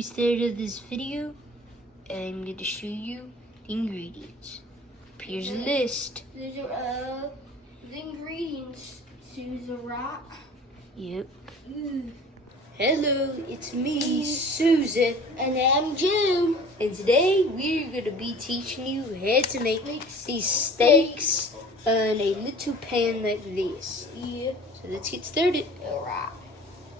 we start this video, I'm going to show you the ingredients. Here's a list. These are the ingredients, Susan, right? Yep. Hello, it's me, Susan. And I'm June. And today we're going to be teaching you how to make these steaks on a little pan like this. Yeah. So let's get started. Alright.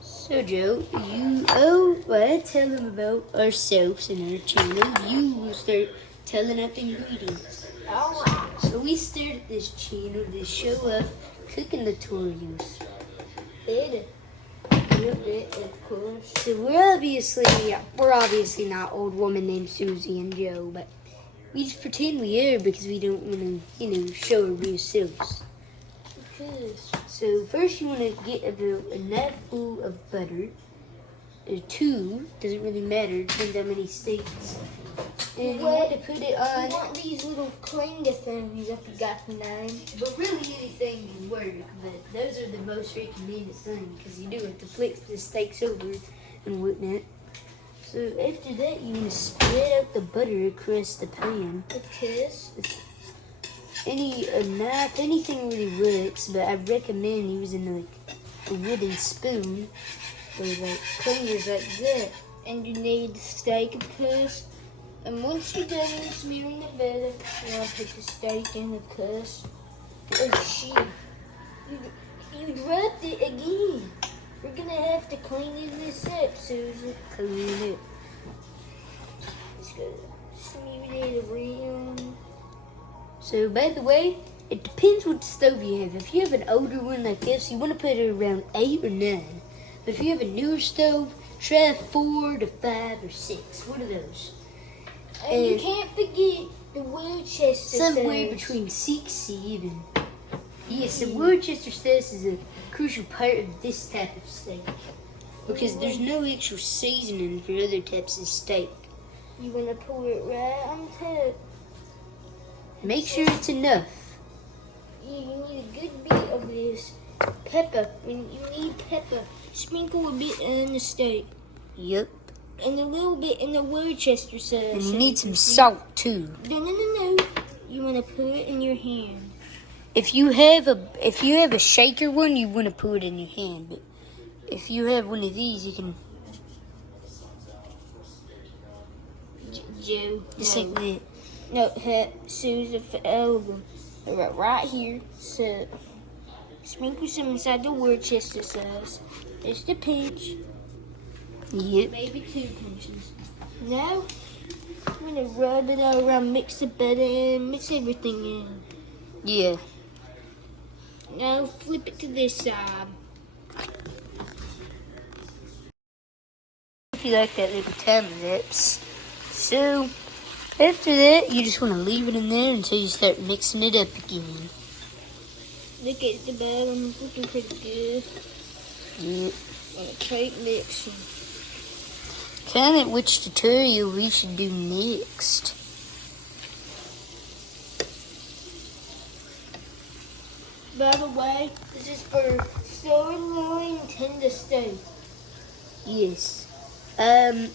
So Joe, I tell them about ourselves and our channel. You will start telling up ingredients. Alright. So we started this channel to show off cooking tutorials. Better. A little bit, of course. So we're obviously not old woman named Susie and Joe, but we just pretend we are because we don't want to, show our real selves. Because. So first you want to get about a knife full of butter, or two, doesn't really matter, depends how many steaks. And you want to put it on. You want these little clinger things, I forgot the name. But really anything can work, but those are the most recommended thing because you do have to flip the steaks over and whatnot. So after that you want to spread out the butter across the pan. Because. A knife, anything really works, but I recommend using a wooden spoon or clingers like that. And you need the steak, of course. And once you're done smearing the butter, you want to put the steak in, of course. Oh shit. You dropped it again. We're gonna have to clean this up, Susan. Clean it. Just gotta smear it around. So by the way, it depends what stove you have. If you have an older one like this, you want to put it around 8 or 9. But if you have a newer stove, try 4 to 5 or 6. One of those. And you can't forget the Worcester somewhere sauce. between 6 7. Yes, the Worcester sauce is a crucial part of this type of steak because there's no actual seasoning for other types of steak. You want to pour it right on top. Make sure it's enough. You need a good bit of this pepper. You need pepper. Sprinkle a bit on the steak. Yep. And a little bit in the Worcester sauce. And you need some salt too. No. You want to put it in your hand. If you have a shaker one, you want to put it in your hand. But if you have one of these, you can Joe. just like that. No, Susan for album. Right here. So sprinkle some inside the Worcester sauce. Just a pinch. Yep. Maybe 2 pinches. Now I'm gonna rub it all around, mix the butter in, mix everything in. Yeah. Now flip it to this side. If you like that little time lapse. So after that, you just want to leave it in there until you start mixing it up again. Look at the bottom, it's looking pretty good. Yep. And keep mixing. Comment which tutorial we should do next. By the way, this is for sirloin tender steak. Yes. I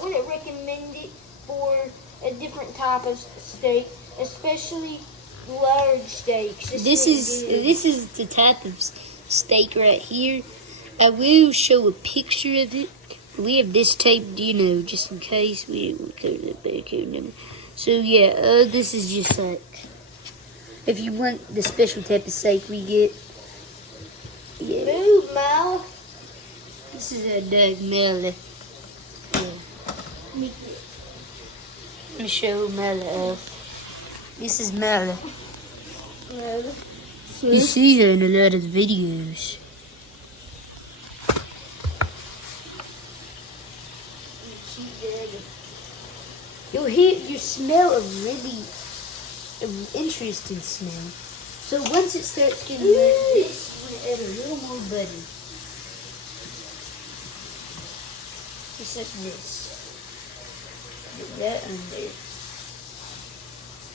wouldn't recommend it for a different type of steak, especially large steaks. This is the type of steak right here. I will show a picture of it. We have this taped, just in case we don't cover that barcode number. So yeah, this is just like if you want the special type of steak we get. Yeah. Move, Mal. This is a Doug Miller. Yeah. Let me show Miller off. This is Miller. You see her in a lot of videos. You smell a really interesting smell. So once it starts getting like this, we're gonna add a little more butter. Just like this. Get that under.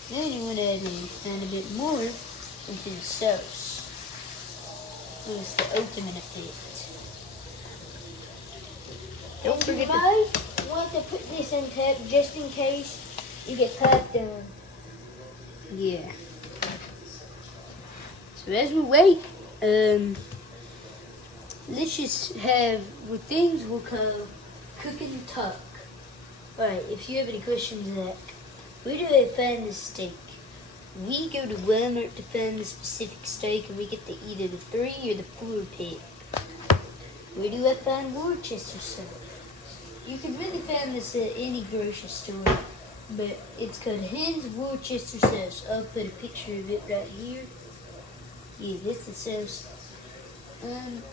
Then you want to add a tiny bit more into the sauce. It's the ultimate effect. Don't forget might want to tap just in case you get packed on. Yeah. So as we wait, let's just have what things will call cooking talk. Alright, if you have any questions, Zach, where do I find this steak? We go to Walmart to find the specific steak, and we get the either the 3 or the 4 pack. Where do I find Worcester sauce? You can really find this at any grocery store, but it's called Hens Worcester sauce. I'll put a picture of it right here. Yeah, that's the sauce. And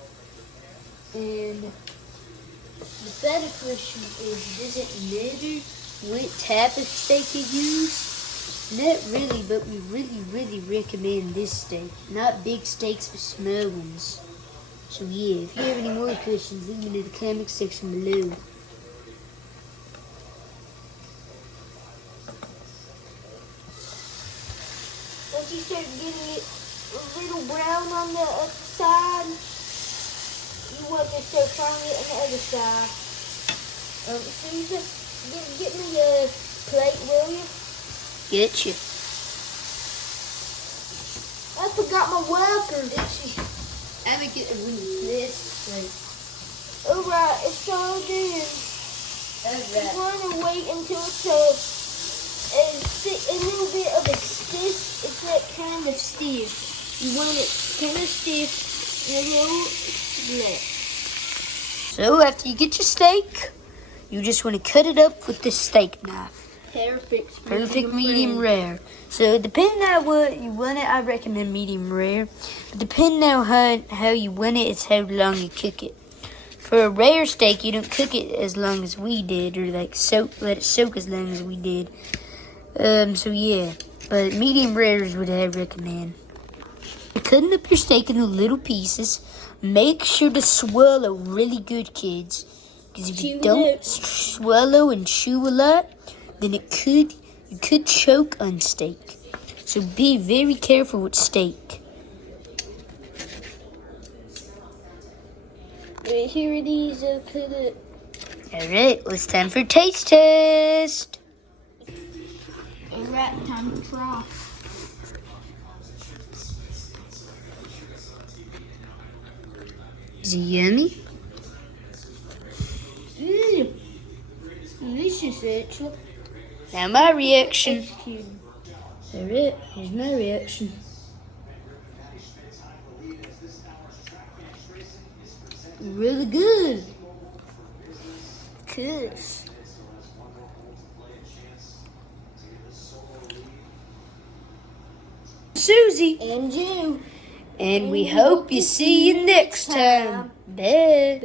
the final question is, does it matter what type of steak you use? Not really, but we really recommend this steak. Not big steaks, but small ones. So yeah, if you have any more questions, leave them in the comment section below. Once you start getting it a little brown on the side, you want to start frying it on the other side. So you just get me a plate, will you? Getcha. I forgot my whacker. I would get this. Alright, it's all done. You want to wait until it's a little bit of a stiff. It's that kind of stiff. You want it kind of stiff and a little black. So after you get your steak, you just want to cut it up with the steak knife. Perfect medium rare. So depending on what you want it, I recommend medium rare. But depending on how you want it, it's how long you cook it. For a rare steak, you don't cook it as long as we did, or let it soak as long as we did. So yeah, but medium rare is what I recommend. Cutting up your steak into little pieces. Make sure to swallow really good, kids. Because if you don't swallow and chew a lot, then you could choke on steak. So be very careful with steak. Right, here it is. I'll put it. Alright, well, it's time for taste test. Alright, time to try. Is it yummy? Delicious, actually. Now my reaction. Executed. Alright, here's my reaction. Really good. Kush. Susie. And you. And we hope you see you next time. Bye.